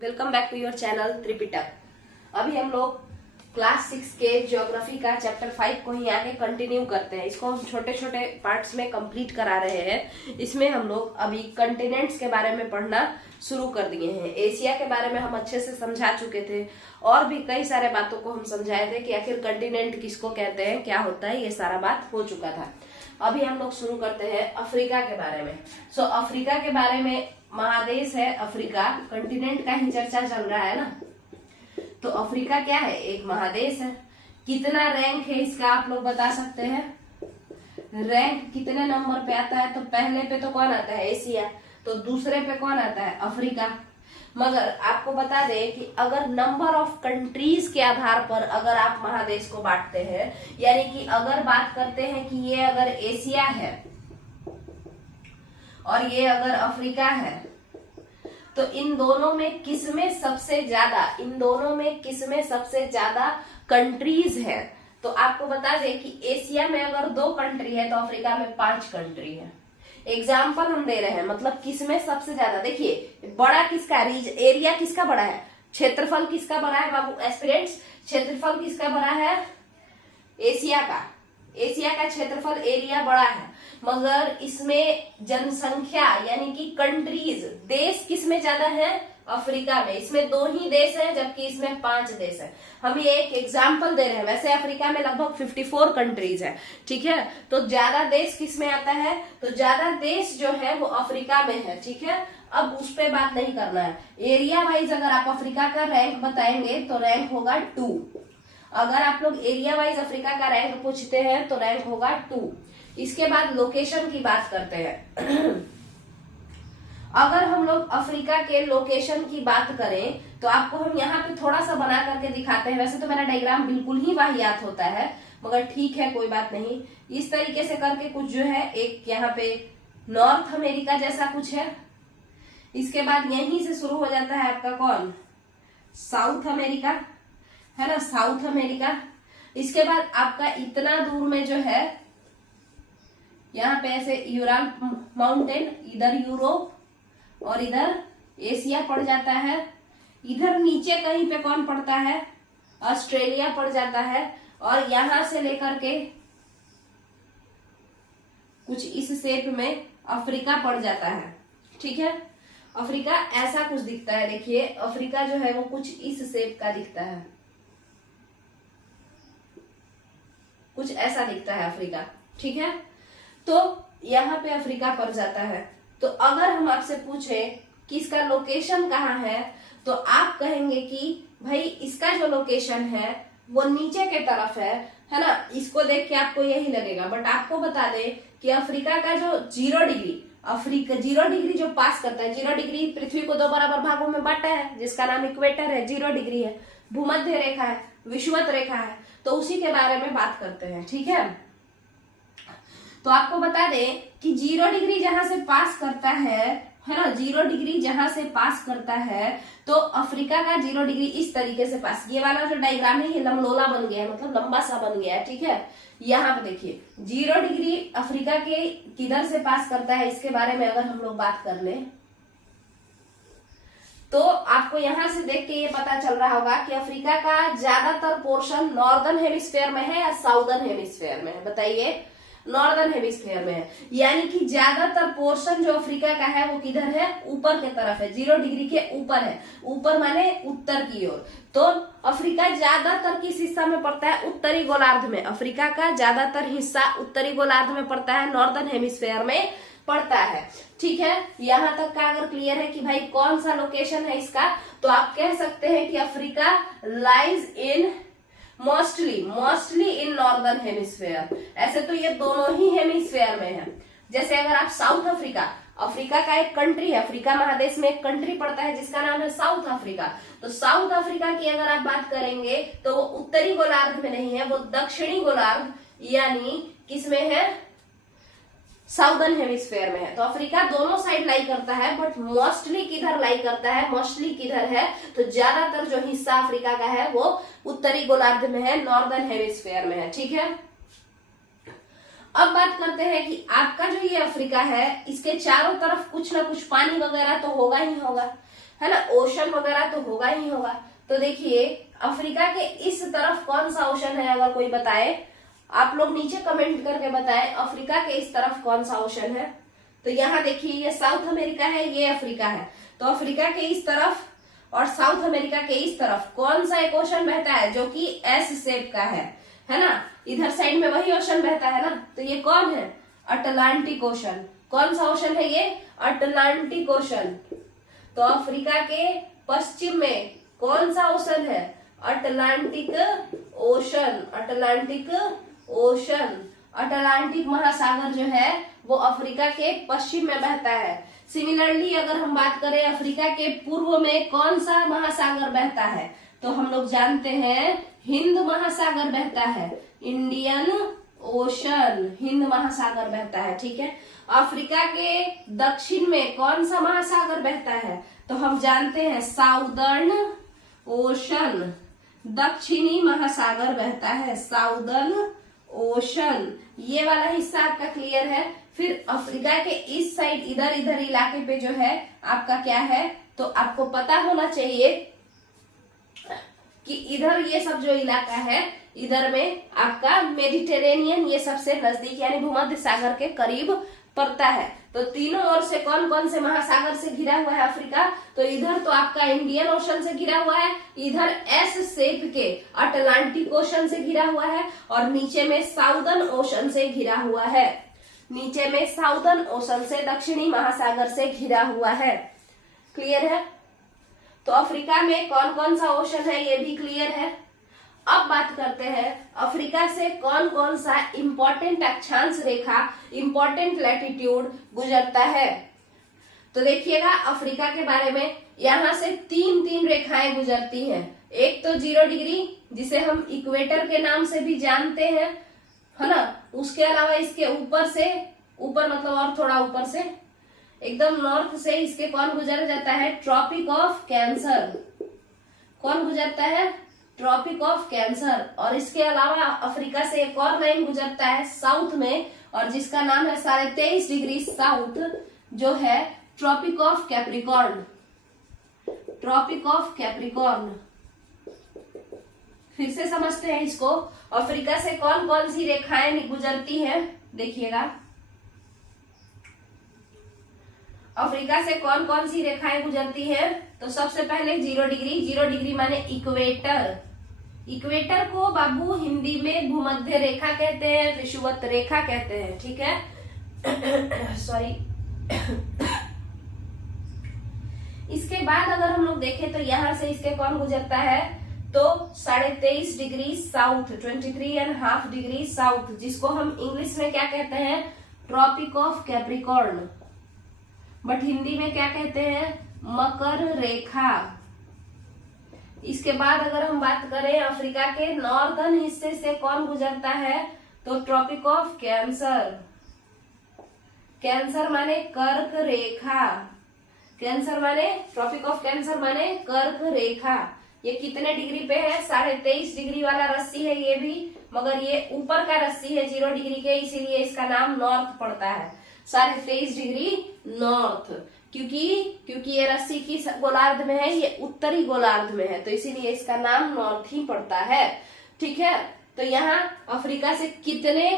Welcome back to your channel Tripitak. अभी हम लोग क्लास 6 के ज्योग्राफी का चैप्टर 5 को ही आगे कंटिन्यू करते हैं। इसको हम छोटे छोटे पार्ट्स में कंप्लीट करा रहे हैं। इसमें हम लोग अभी कंटिनेंट्स के बारे में पढ़ना शुरू कर दिए हैं। एशिया के बारे में हम अच्छे से समझा चुके थे और भी कई सारे बातों को हम समझाए थे कि आखिर कंटिनेंट किसको कहते हैं, क्या होता है, ये सारा बात हो चुका था। अभी हम लोग शुरू करते हैं अफ्रीका के बारे में। अफ्रीका के बारे में, महादेश है अफ्रीका, कंटिनेंट का ही चर्चा चल रहा है ना। तो अफ्रीका क्या है? एक महादेश है। कितना रैंक है इसका आप लोग बता सकते हैं? रैंक कितने नंबर पे आता है? तो पहले पे तो कौन आता है? एशिया। तो दूसरे पे कौन आता है? अफ्रीका। मगर आपको बता दें कि अगर नंबर ऑफ कंट्रीज के आधार पर अगर आप महादेश को बांटते हैं, यानी कि अगर बात करते हैं कि ये अगर एशिया है और ये अगर अफ्रीका है, तो इन दोनों में किसमें सबसे ज्यादा कंट्रीज है? तो आपको बता दें कि एशिया में अगर 2 कंट्री है तो अफ्रीका में 5 कंट्री है। एग्जाम्पल हम दे रहे हैं, मतलब किसमें सबसे ज्यादा। देखिए, बड़ा किसका, एरिया किसका बड़ा है, क्षेत्रफल किसका बड़ा है बाबू एस्पिरेंट्स? क्षेत्रफल किसका बड़ा है? एशिया का। एशिया का क्षेत्रफल, एरिया बड़ा है, मगर इसमें जनसंख्या यानी कि कंट्रीज, देश किसमें ज्यादा है? अफ्रीका में। इसमें 2 ही देश हैं जबकि इसमें 5 देश हैं। हम ये एक एग्जाम्पल दे रहे हैं। वैसे अफ्रीका में लगभग 54 कंट्रीज है, ठीक है। तो ज्यादा देश किसमें आता है? तो ज्यादा देश जो है वो अफ्रीका में है, ठीक है। अब उस पे बात नहीं करना है। एरिया वाइज अगर आप अफ्रीका का रैंक बताएंगे तो रैंक होगा 2। अगर आप लोग एरिया वाइज अफ्रीका का रैंक पूछते हैं तो रैंक होगा 2। इसके बाद लोकेशन की बात करते हैं। अगर हम लोग अफ्रीका के लोकेशन की बात करें तो आपको हम यहाँ पे थोड़ा सा बना करके दिखाते हैं। वैसे तो मेरा डायग्राम बिल्कुल ही वाहियात होता है, मगर ठीक है, कोई बात नहीं। इस तरीके से करके कुछ जो है, एक यहाँ पे नॉर्थ अमेरिका जैसा कुछ है। इसके बाद यहीं से शुरू हो जाता है आपका कौन? साउथ अमेरिका, है ना, साउथ अमेरिका। इसके बाद आपका इतना दूर में जो है, यहाँ पे ऐसे यूराल माउंटेन, इधर यूरोप और इधर एशिया पड़ जाता है। इधर नीचे कहीं पे कौन पड़ता है? ऑस्ट्रेलिया पड़ जाता है। और यहां से लेकर के कुछ इस शेप में अफ्रीका पड़ जाता है, ठीक है। अफ्रीका ऐसा कुछ दिखता है। देखिए, अफ्रीका जो है वो कुछ इस शेप का दिखता है, कुछ ऐसा दिखता है अफ्रीका, ठीक है। तो यहाँ पे अफ्रीका पड़ जाता है। तो अगर हम आपसे पूछे कि इसका लोकेशन कहाँ है, तो आप कहेंगे कि भाई इसका जो लोकेशन है वो नीचे के तरफ है ना। इसको देख के आपको यही लगेगा, बट आपको बता दें कि अफ्रीका का जो 0 डिग्री, अफ्रीका 0 डिग्री जो पास करता है, 0 डिग्री पृथ्वी को 2 बराबर भागों में बांटा है, जिसका नाम इक्वेटर है, 0 डिग्री है, भूमध्य रेखा है, विषुवत रेखा है। तो उसी के बारे में बात करते हैं, ठीक है। तो आपको बता दें कि 0 डिग्री जहां से पास करता है ना, 0 डिग्री जहां से पास करता है, तो अफ्रीका का 0 डिग्री इस तरीके से पास, ये वाला जो डायग्राम है ये लंबलोला बन गया है, मतलब लंबा सा बन गया है, ठीक है। यहाँ पे देखिए 0 डिग्री अफ्रीका के किधर से पास करता है, इसके बारे में अगर हम लोग बात कर ले तो आपको यहाँ से देख के ये पता चल रहा होगा कि अफ्रीका का ज्यादातर पोर्शन नॉर्दर्न हेमिस्फेयर में है या साउदर्न हेमिस्फेयर में है? बताइए। नॉर्दर्न हेमिस्फेयर में है, यानी कि ज्यादातर पोर्शन जो अफ्रीका का है वो किधर है? ऊपर के तरफ है, 0 डिग्री के ऊपर है। ऊपर माने उत्तर की ओर। तो अफ्रीका ज्यादातर किस हिस्सा में पड़ता है? उत्तरी गोलार्ध में। अफ्रीका का ज्यादातर हिस्सा उत्तरी गोलार्ध में पड़ता है, नॉर्दर्न हेमिस्फेयर में पड़ता है, ठीक है। यहाँ तक का अगर क्लियर है कि भाई कौन सा लोकेशन है इसका, तो आप कह सकते हैं कि Africa lies in mostly in northern hemisphere. ऐसे तो ये दोनों ही हेमिस्फेयर में है। जैसे अगर आप साउथ अफ्रीका, अफ्रीका का एक कंट्री है, अफ्रीका महादेश में एक कंट्री पड़ता है जिसका नाम है साउथ अफ्रीका। तो साउथ अफ्रीका की अगर आप बात करेंगे तो वो उत्तरी गोलार्ध में नहीं है, वो दक्षिणी गोलार्ध यानी किसमें है? साउदर्न हेमिस्फेयर में है। तो अफ्रीका दोनों साइड लाई करता है, बट मोस्टली किधर लाई करता है? मोस्टली किधर है? तो ज्यादातर जो हिस्सा अफ्रीका का है वो उत्तरी गोलार्ध में है, नॉर्दर्न हेमिस्फेयर में है, ठीक है। अब बात करते हैं कि आपका जो ये अफ्रीका है, इसके चारों तरफ कुछ ना कुछ पानी वगैरह तो होगा ही होगा, है ना, ओशन वगैरह तो होगा ही होगा। तो देखिए अफ्रीका के इस तरफ कौन सा ओशन है, अगर कोई बताए, आप लोग नीचे कमेंट करके बताएं अफ्रीका के इस तरफ कौन सा ओशन है। तो यहाँ देखिए ये साउथ अमेरिका है, ये अफ्रीका है। तो अफ्रीका के इस तरफ और साउथ अमेरिका के इस तरफ कौन सा एक ओशन बहता है जो कि एस शेप का है ना, इधर साइड में वही ओशन बहता है ना। तो ये कौन है, अटलांटिक ओशन। कौन सा ओशन है ये, अटलांटिक ओशन। तो अफ्रीका के पश्चिम में कौन सा ओशन है, Atlantic ocean. Atlantic ocean, Atlantic महासागर जो है वो अफ्रीका के पश्चिम में बहता है। सिमिलरली अगर हम बात करें अफ्रीका के पूर्व में कौन सा महासागर बहता है, तो हम लोग जानते हैं हिंद महासागर बहता है, इंडियन ओशन, हिंद महासागर बहता है। ठीक है, अफ्रीका के दक्षिण में कौन सा महासागर बहता है, तो हम जानते हैं साउदर्न ओशन, दक्षिणी महासागर बहता है, साउदर्न ओशन। ये वाला हिस्सा आपका क्लियर है। फिर अफ्रीका के इस साइड इधर इधर इलाके पे जो है आपका क्या है, तो आपको पता होना चाहिए कि इधर ये सब जो इलाका है इधर में आपका मेडिटेरेनियन ये सबसे नजदीक यानी भूमध्य सागर के करीब पड़ता है। तो तीनों ओर से कौन कौन से महासागर से घिरा हुआ है अफ्रीका, तो इधर तो आपका इंडियन ओशन से घिरा हुआ है, इधर एस शेप के अटलांटिक ओशन से घिरा हुआ है और नीचे में साउदर्न ओशन से घिरा हुआ है, नीचे में साउदर्न ओशन से दक्षिणी महासागर से घिरा हुआ है। क्लियर है। तो अफ्रीका में कौन कौन सा ओशन है ये भी क्लियर है। अब बात करते हैं अफ्रीका से कौन कौन सा इंपॉर्टेंट अक्षांश रेखा, इंपॉर्टेंट लैटिट्यूड गुजरता है। तो देखिएगा अफ्रीका के बारे में यहाँ से तीन तीन रेखाएं गुजरती हैं। एक तो 0 डिग्री जिसे हम इक्वेटर के नाम से भी जानते हैं, है ना। उसके अलावा इसके ऊपर से, ऊपर मतलब और थोड़ा ऊपर से एकदम नॉर्थ से इसके कौन गुजर जाता है, ट्रॉपिक ऑफ कैंसर। कौन गुजरता है, ट्रॉपिक ऑफ कैंसर। और इसके अलावा अफ्रीका से एक और लाइन गुजरता है साउथ में और जिसका नाम है 23.5 डिग्री साउथ, जो है tropic of Capricorn. Tropic of Capricorn फिर से समझते हैं इसको। अफ्रीका से कौन कौन सी रेखाएं गुजरती हैं, देखिएगा अफ्रीका से कौन कौन सी रेखाएं गुजरती हैं। तो सबसे पहले 0 डिग्री, 0 डिग्री माने इक्वेटर। इक्वेटर को बाबू हिंदी में भूमध्य रेखा कहते हैं, विषुवत रेखा कहते हैं। ठीक है सॉरी। इसके बाद अगर हम लोग देखें तो यहां से इसके कौन गुजरता है, तो 23.5 डिग्री साउथ, 23.5 डिग्री साउथ, जिसको हम इंग्लिश में क्या कहते हैं, tropic of Capricorn, but Hindi में क्या कहते हैं, मकर रेखा। इसके बाद अगर हम बात करें अफ्रीका के नॉर्दर्न हिस्से से कौन गुजरता है, तो ट्रॉपिक ऑफ कैंसर। कैंसर माने कर्क रेखा। कैंसर माने, ट्रॉपिक ऑफ कैंसर माने कर्क रेखा। ये कितने डिग्री पे है, 23.5 डिग्री वाला रस्सी है ये भी, मगर ये ऊपर का रस्सी है 0 डिग्री के, इसीलिए इसका नाम नॉर्थ पड़ता है। 23.5 डिग्री नॉर्थ, क्योंकि ये रस्सी की गोलार्ध में है, ये उत्तरी गोलार्ध में है, तो इसीलिए इसका नाम नॉर्थ ही पड़ता है। ठीक है। तो यहाँ अफ्रीका से कितने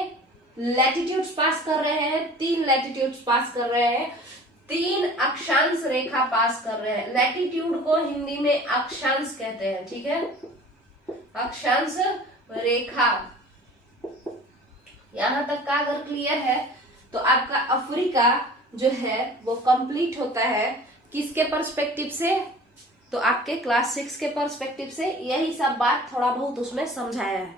लैटिट्यूड्स पास कर रहे हैं, 3 लैटिट्यूड्स पास कर रहे हैं, 3 अक्षांश रेखा पास कर रहे हैं। लैटिट्यूड को हिंदी में अक्षांश कहते हैं। ठीक है, अक्षांश रेखा। यहां तक का अगर क्लियर है तो आपका अफ्रीका जो है वो कंप्लीट होता है किसके पर्सपेक्टिव से, तो आपके क्लास 6 के पर्सपेक्टिव से। यही सब बात थोड़ा बहुत उसमें समझाया है।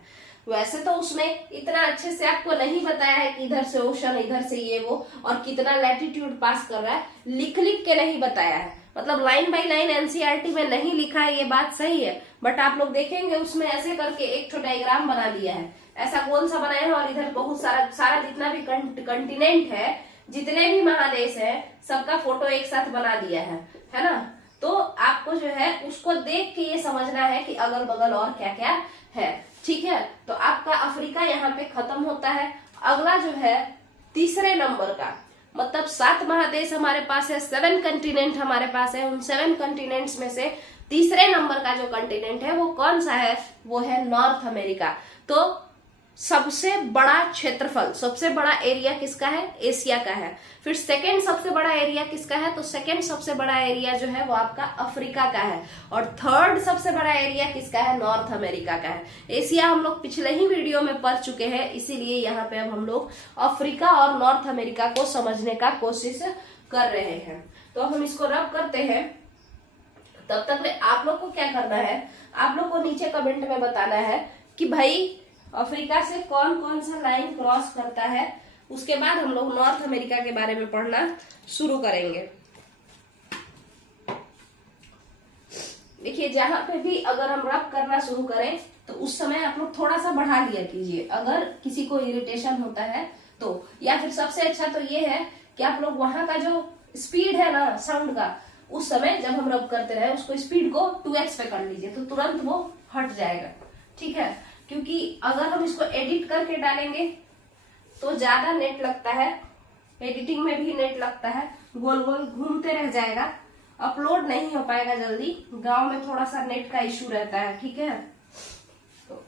वैसे तो उसमें इतना अच्छे से आपको नहीं बताया है कि इधर से ओशन, इधर से ये वो, और कितना लैटिट्यूड पास कर रहा है, लिख के नहीं बताया है। मतलब लाइन बाय लाइन एनसीईआरटी में नहीं लिखा है, ये बात सही है, बट आप लोग देखेंगे उसमें ऐसे करके एक छोटा डायग्राम बना दिया है, ऐसा गोल सा बनाया है, और इधर बहुत सारा जितना भी कंटिनेंट है, जितने भी महादेश है, सबका फोटो एक साथ बना दिया है ना। तो आपको जो है उसको देख के ये समझना है कि अगल बगल और क्या क्या है। ठीक है, तो आपका अफ्रीका यहाँ पे खत्म होता है। अगला जो है तीसरे नंबर का, मतलब 7 महादेश हमारे पास है, 7 कंटिनेंट हमारे पास है। उन 7 कंटिनेंट्स में से तीसरे नंबर का जो कंटिनेंट है वो कौन सा है, वो है नॉर्थ अमेरिका। तो सबसे बड़ा क्षेत्रफल, सबसे बड़ा एरिया किसका है, एशिया का है। फिर सेकंड सबसे बड़ा एरिया किसका है, तो सेकंड सबसे बड़ा एरिया जो है वो आपका अफ्रीका का है। और थर्ड सबसे बड़ा एरिया किसका है, नॉर्थ अमेरिका का है। एशिया हम लोग पिछले ही वीडियो में पढ़ चुके हैं, इसीलिए यहाँ पे अब हम लोग अफ्रीका और नॉर्थ अमेरिका को समझने का कोशिश कर रहे हैं। तो हम इसको रब करते हैं। तब तक में आप लोग को क्या करना है, आप लोग को नीचे कमेंट में बताना है कि भाई अफ्रीका से कौन कौन सा लाइन क्रॉस करता है। उसके बाद हम लोग नॉर्थ अमेरिका के बारे में पढ़ना शुरू करेंगे। देखिए जहां पे भी अगर हम रब करना शुरू करें तो उस समय आप लोग थोड़ा सा बढ़ा लिया कीजिए, अगर किसी को इरिटेशन होता है तो। या फिर सबसे अच्छा तो ये है कि आप लोग वहां का जो स्पीड है ना साउंड का, उस समय जब हम रब करते रहे उसको स्पीड को 2x पे कर लीजिए, तो तुरंत वो हट जाएगा। ठीक है, क्योंकि अगर हम इसको एडिट करके डालेंगे तो ज्यादा नेट लगता है, एडिटिंग में भी नेट लगता है, गोल गोल घूमते रह जाएगा, अपलोड नहीं हो पाएगा जल्दी। गांव में थोड़ा सा नेट का इश्यू रहता है। ठीक है, तो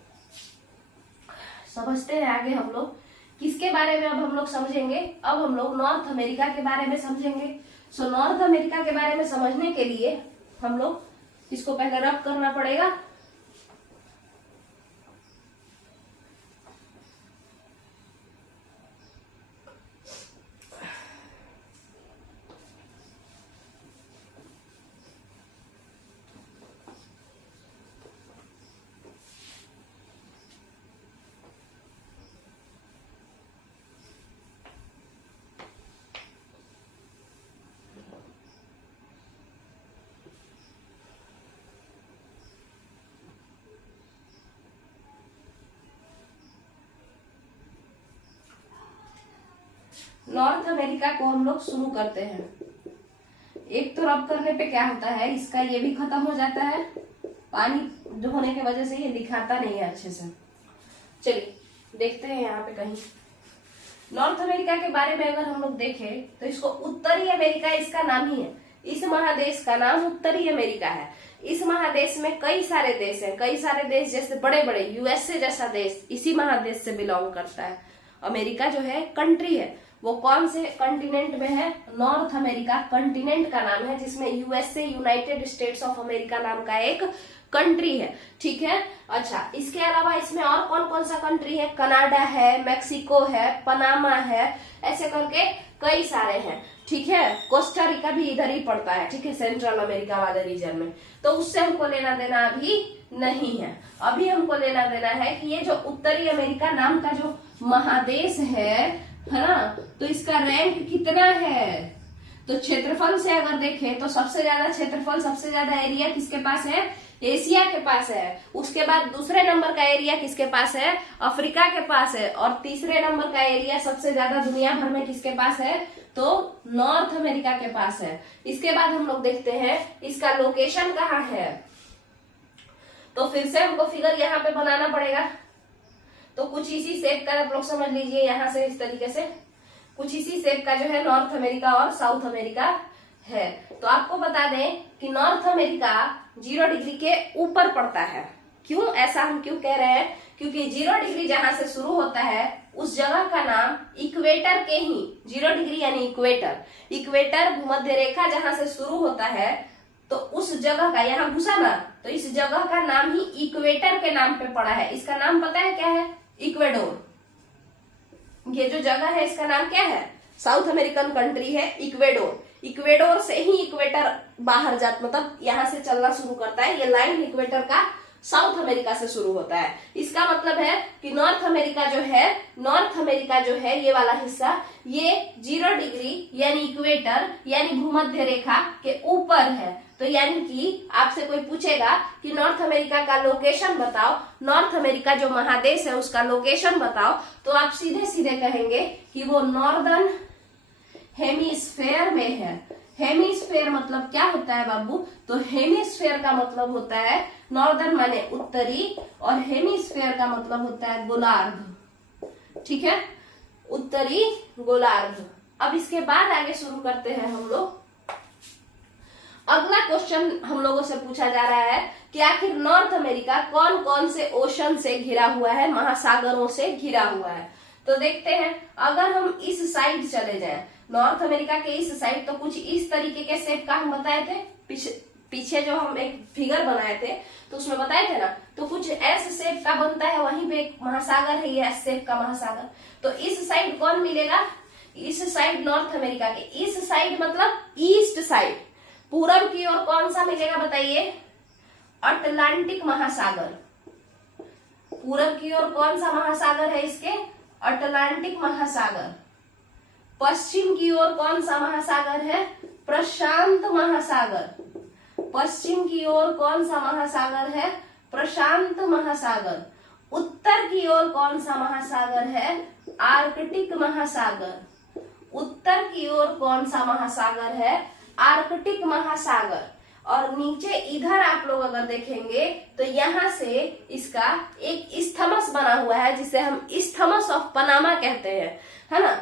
समझते हैं आगे हम लोग किसके बारे में अब हम लोग समझेंगे। अब हम लोग नॉर्थ अमेरिका के बारे में समझेंगे। सो नॉर्थ अमेरिका के बारे में समझने के लिए हम लोग इसको पहले रब करना पड़ेगा। नॉर्थ अमेरिका को हम लोग शुरू करते हैं। एक तो रब करने पे क्या होता है, इसका ये भी खत्म हो जाता है, पानी जो होने की वजह से ये दिखाता नहीं है अच्छे से। चलिए देखते हैं यहाँ पे कहीं नॉर्थ अमेरिका के बारे में अगर हम लोग देखें तो इसको उत्तरी अमेरिका इसका नाम ही है। इस महादेश का नाम उत्तरी अमेरिका है। इस महादेश में कई सारे देश हैं, कई सारे देश जैसे बड़े बड़े यूएसए जैसा देश इसी महादेश से बिलोंग करता है। अमेरिका जो है कंट्री है, वो कौन से कंटिनेंट में है, नॉर्थ अमेरिका कंटिनेंट का नाम है, जिसमें USA United states of America नाम का एक कंट्री है। ठीक है, अच्छा इसके अलावा इसमें और कौन कौन सा कंट्री है, कनाडा है, मैक्सिको है, पनामा है, ऐसे करके कई सारे हैं। ठीक है, कोस्टा रिका भी इधर ही पड़ता है। ठीक है, सेंट्रल अमेरिका वाले रीजन में। तो उससे हमको लेना देना अभी नहीं है। अभी हमको लेना देना है कि ये जो उत्तरी अमेरिका नाम का जो महादेश है ना, तो इसका रैंक कितना है। तो क्षेत्रफल से अगर देखें तो सबसे ज्यादा क्षेत्रफल, सबसे ज्यादा एरिया किसके पास है, एशिया के पास है। उसके बाद दूसरे नंबर का एरिया किसके पास है, अफ्रीका के पास है। और तीसरे नंबर का एरिया सबसे ज्यादा दुनिया भर में किसके पास है, तो नॉर्थ अमेरिका के पास है। इसके बाद हम लोग देखते हैं इसका लोकेशन कहाँ है। तो फिर से हमको फिगर यहाँ पे बनाना पड़ेगा। तो कुछ इसी शेप का आप लोग समझ लीजिए, यहाँ से इस तरीके से कुछ इसी शेप का जो है नॉर्थ अमेरिका और साउथ अमेरिका है। तो आपको बता दें कि नॉर्थ अमेरिका 0 डिग्री के ऊपर पड़ता है। क्यों, ऐसा हम क्यों कह रहे हैं, क्योंकि 0 डिग्री जहां से शुरू होता है उस जगह का नाम इक्वेटर के ही, 0 डिग्री यानी इक्वेटर, इक्वेटर भूमध्य रेखा जहां से शुरू होता है तो उस जगह का, यहाँ घुसा ना, तो इस जगह का नाम ही इक्वेटर के नाम पे पड़ा है। इसका नाम पता है क्या है, इक्वेडोर। ये जो जगह है इसका नाम क्या है, साउथ अमेरिकन कंट्री है इक्वेडोर। इक्वेडोर से ही इक्वेटर बाहर जाता, मतलब यहाँ से चलना शुरू करता है। ये लाइन इक्वेटर का साउथ अमेरिका से शुरू होता है। इसका मतलब है कि नॉर्थ अमेरिका जो है ये वाला हिस्सा, ये 0 डिग्री यानी इक्वेटर यानी भूमध्य रेखा के ऊपर है। तो यानी कि आपसे कोई पूछेगा कि नॉर्थ अमेरिका का लोकेशन बताओ, नॉर्थ अमेरिका जो महादेश है उसका लोकेशन बताओ, तो आप सीधे सीधे कहेंगे कि वो नॉर्दर्न हेमिस्फेयर में है। हेमिस्फेयर मतलब क्या होता है बाबू, तो हेमिस्फेयर का मतलब होता है नॉर्दर्न माने उत्तरी, और हेमिस्फेयर का मतलब होता है गोलार्ध। ठीक है, उत्तरी गोलार्ध। अब इसके बाद आगे शुरू करते हैं हम लोग। अगला क्वेश्चन हम लोगों से पूछा जा रहा है कि आखिर नॉर्थ अमेरिका कौन कौन से ओशन से घिरा हुआ है, महासागरों से घिरा हुआ है। तो देखते हैं, अगर हम इस साइड चले जाएं, नॉर्थ अमेरिका के इस साइड, तो कुछ इस तरीके के शेप का हम बताए थे पीछे जो हम एक फिगर बनाए थे तो उसमें बताए थे ना, तो कुछ एस शेप का बनता है, वहीं पे एक महासागर है, ये एस शेप का महासागर। तो इस साइड कौन मिलेगा, इस साइड नॉर्थ अमेरिका के इस साइड मतलब ईस्ट साइड, पूरब की ओर कौन सा मिलेगा बताइए, अटलांटिक महासागर। पूरब की ओर कौन सा महासागर है इसके, अटलांटिक महासागर। पश्चिम की ओर कौन सा महासागर है, प्रशांत महासागर। पश्चिम की ओर कौन सा महासागर है, प्रशांत महासागर। उत्तर की ओर कौन सा महासागर है, आर्कटिक महासागर। उत्तर की ओर कौन सा महासागर है, आर्कटिक महासागर। और नीचे इधर आप लोग अगर देखेंगे तो यहाँ से इसका एक स्थमस बना हुआ है जिसे हम स्थमस ऑफ पनामा कहते हैं, है ना,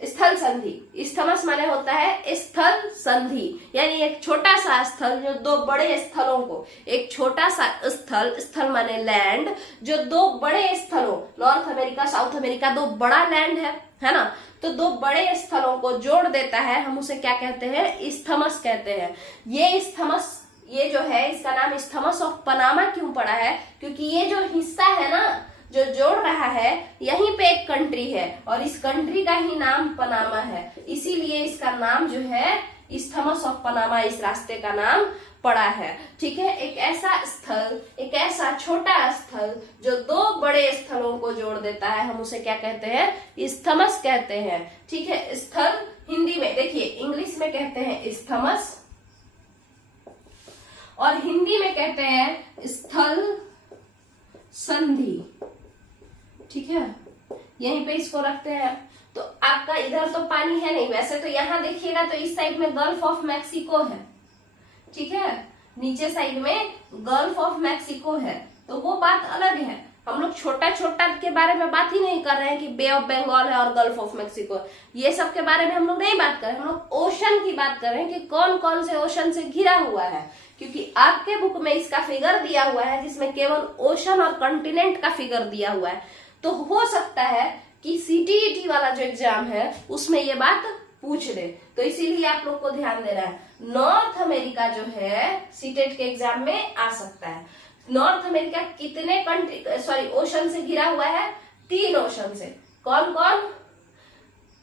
स्थल संधि। स्थमस माने होता है स्थल संधि, यानी एक छोटा सा स्थल जो दो बड़े स्थलों को, एक छोटा सा स्थल, स्थल माने लैंड, जो दो बड़े स्थलों, नॉर्थ अमेरिका साउथ अमेरिका दो बड़ा लैंड है ना, तो दो बड़े स्थलों को जोड़ देता है, हम उसे क्या कहते हैं, स्थमस कहते हैं। ये स्थमस, ये जो है इसका नाम स्थमस ऑफ पनामा क्यों पड़ा है, क्योंकि ये जो हिस्सा है ना जो जोड़ रहा है, यहीं पे एक कंट्री है और इस कंट्री का ही नाम पनामा है, इसीलिए इसका नाम जो है स्थमस ऑफ पनामा, इस रास्ते का नाम पड़ा है। ठीक है, एक ऐसा स्थल, एक ऐसा छोटा स्थल जो दो बड़े स्थलों को जोड़ देता है, हम उसे क्या कहते हैं, स्थमस कहते हैं। ठीक है, स्थल हिंदी में देखिए, इंग्लिश में कहते हैं स्थमस और हिंदी में कहते हैं स्थल संधि। ठीक है, यहीं पे इसको रखते हैं। तो आपका इधर तो पानी है नहीं, वैसे तो यहाँ देखिएगा तो इस साइड में गल्फ ऑफ मैक्सिको है। ठीक है, नीचे साइड में गल्फ ऑफ मैक्सिको है, तो वो बात अलग है। हम लोग छोटा छोटा के बारे में बात ही नहीं कर रहे हैं कि बे ऑफ बंगाल है और गल्फ ऑफ मैक्सिको, ये सब के बारे में हम लोग नहीं बात कर रहे हैं। हम लोग ओशन की बात कर रहे हैं कि कौन कौन से ओशन से घिरा हुआ है, क्योंकि आपके बुक में इसका फिगर दिया हुआ है जिसमें केवल ओशन और कॉन्टिनेंट का फिगर दिया हुआ है। तो हो सकता है कि सीटीईटी वाला जो एग्जाम है उसमें ये बात पूछ ले, तो इसीलिए आप लोग को ध्यान देना है। नॉर्थ अमेरिका जो है सीटेट के एग्जाम में आ सकता है। नॉर्थ अमेरिका कितने ओशन से घिरा हुआ है, 3 ओशन से। कौन कौन,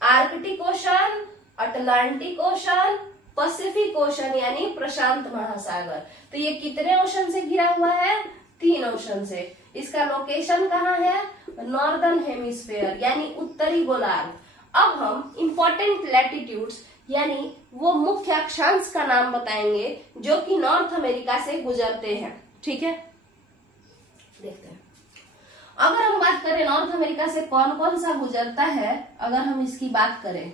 Arctic ocean, Atlantic ocean, Pacific ocean यानी प्रशांत महासागर। तो ये कितने ओशन से घिरा हुआ है, 3 ओशन से। इसका लोकेशन कहाँ है, नॉर्दर्न हेमिस्फेयर यानी उत्तरी गोलार्ध। अब हम इंपॉर्टेंट लैटिट्यूड्स यानी वो मुख्य अक्षांश का नाम बताएंगे जो कि नॉर्थ अमेरिका से गुजरते हैं। ठीक है, देखते हैं। अगर हम बात करें नॉर्थ अमेरिका से कौन कौन सा गुजरता है, अगर हम इसकी बात करें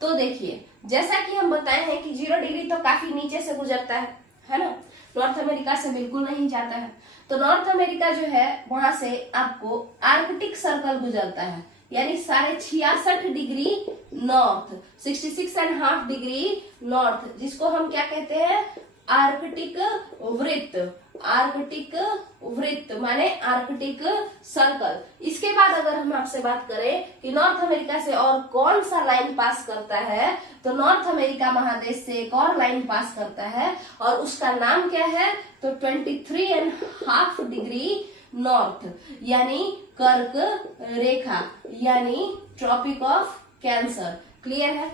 तो देखिए, जैसा कि हम बताए हैं कि 0 डिग्री तो काफी नीचे से गुजरता है ना, नॉर्थ अमेरिका से बिल्कुल नहीं जाता है। तो नॉर्थ अमेरिका जो है वहां से आपको आर्कटिक सर्कल गुजरता है, यानी 66.5 डिग्री नॉर्थ, 66.5 डिग्री नॉर्थ, जिसको हम क्या कहते हैं, आर्कटिक वृत्त। आर्कटिक वृत्त माने आर्कटिक सर्कल। इसके बाद अगर हम आपसे बात करें कि नॉर्थ अमेरिका से और कौन सा लाइन पास करता है, तो नॉर्थ अमेरिका महादेश से एक और लाइन पास करता है और उसका नाम क्या है, तो 23.5 डिग्री नॉर्थ यानी कर्क रेखा यानी ट्रॉपिक ऑफ कैंसर। क्लियर है,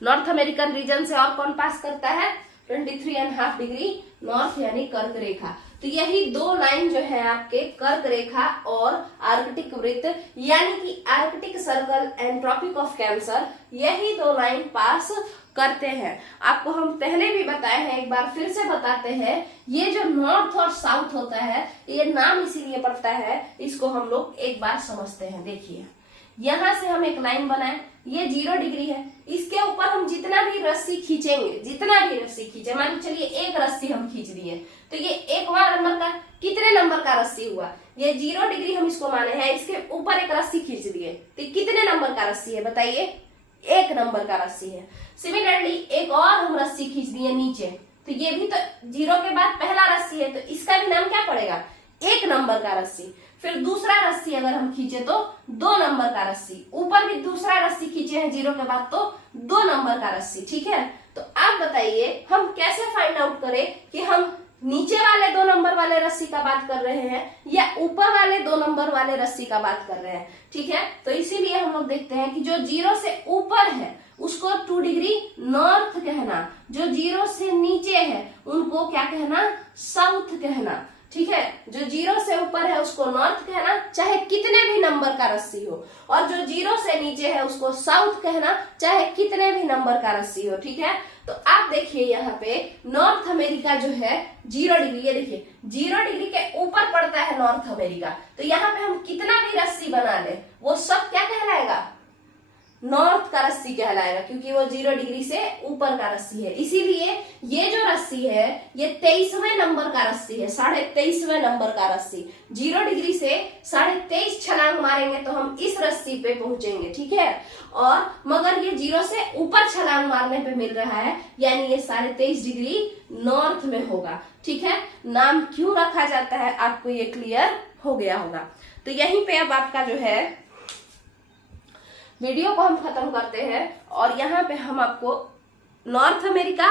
नॉर्थ अमेरिकन रीजन से और कौन पास करता है, 23.5 डिग्री नॉर्थ यानी कर्क रेखा। तो यही 2 लाइन जो है आपके कर्क रेखा और आर्कटिक वृत्त यानी कि Arctic circle and tropic of Cancer, यही 2 लाइन पास करते हैं। आपको हम पहले भी बताए हैं, एक बार फिर से बताते हैं। ये जो नॉर्थ और साउथ होता है, ये नाम इसीलिए पड़ता है, इसको हम लोग एक बार समझते हैं। देखिए, यहां से हम एक लाइन बनाए, ये 0 डिग्री है, इसके ऊपर हम जितना भी रस्सी खींचेंगे, जितना भी रस्सी मान चलिए 1 रस्सी हम खींच दिए, तो ये 1 नंबर का कितने नंबर का रस्सी हुआ, ये 0 डिग्री हम इसको माने हैं, इसके ऊपर एक रस्सी खींच दिए, तो कितने नंबर का रस्सी है बताइए? 1 नंबर का रस्सी है। सिमिलरली एक और हम रस्सी खींच दिए नीचे, तो ये भी तो 0 के बाद पहला रस्सी है, तो इसका भी नाम क्या पड़ेगा? 1 नंबर का रस्सी। फिर दूसरा रस्सी अगर हम खींचे तो 2 नंबर का रस्सी, ऊपर भी दूसरा रस्सी खींचे हैं 0 के बाद तो 2 नंबर का रस्सी। ठीक है, तो आप बताइए हम कैसे फाइंड आउट करें कि हम नीचे वाले 2 नंबर वाले रस्सी का बात कर रहे हैं या ऊपर वाले 2 नंबर वाले रस्सी का बात कर रहे हैं। ठीक है, तो इसीलिए हम लोग देखते हैं कि जो 0 से ऊपर है उसको 2 डिग्री नॉर्थ कहना, जो 0 से नीचे है उनको क्या कहना? साउथ कहना। ठीक है, जो 0 से ऊपर है उसको नॉर्थ कहना, चाहे कितने भी नंबर का रस्सी हो, और जो 0 से नीचे है उसको साउथ कहना, चाहे कितने भी नंबर का रस्सी हो। ठीक है, तो आप देखिए यहाँ पे नॉर्थ अमेरिका जो है 0 डिग्री, ये देखिए 0 डिग्री के ऊपर पड़ता है नॉर्थ अमेरिका, तो यहाँ पे हम कितना भी रस्सी बना ले वो सब क्या कहलाएगा? नॉर्थ का रस्सी कहलाएगा, क्योंकि वो 0 डिग्री से ऊपर का रस्सी है। इसीलिए ये जो रस्सी है ये 23वें नंबर का रस्सी है, 23.5वें नंबर का रस्सी। 0 डिग्री से 23.5 छलांग मारेंगे तो हम इस रस्सी पे पहुंचेंगे। ठीक है, और मगर ये 0 से ऊपर छलांग मारने पे मिल रहा है, यानी ये 23.5 डिग्री नॉर्थ में होगा। ठीक है, नाम क्यों रखा जाता है आपको ये क्लियर हो गया होगा। तो यहीं पे अब आपका जो है वीडियो को हम खत्म करते हैं, और यहाँ पे हम आपको नॉर्थ अमेरिका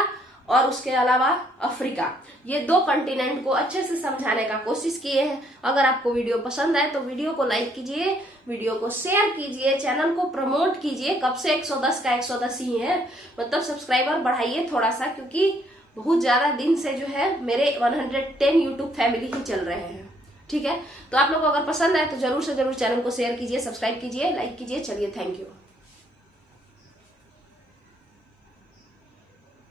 और उसके अलावा अफ्रीका, ये 2 कॉन्टिनेंट को अच्छे से समझाने का कोशिश किए हैं। अगर आपको वीडियो पसंद आए तो वीडियो को लाइक कीजिए, वीडियो को शेयर कीजिए, चैनल को प्रमोट कीजिए। कब से 110 का 110 ही है, मतलब सब्सक्राइबर बढ़ाइए थोड़ा सा, क्योंकि बहुत ज्यादा दिन से जो है मेरे 110 यूट्यूब फैमिली ही चल रहे हैं। ठीक है, तो आप लोग को अगर पसंद आए तो जरूर से जरूर चैनल को शेयर कीजिए, सब्सक्राइब कीजिए, लाइक कीजिए। चलिए, थैंक यू।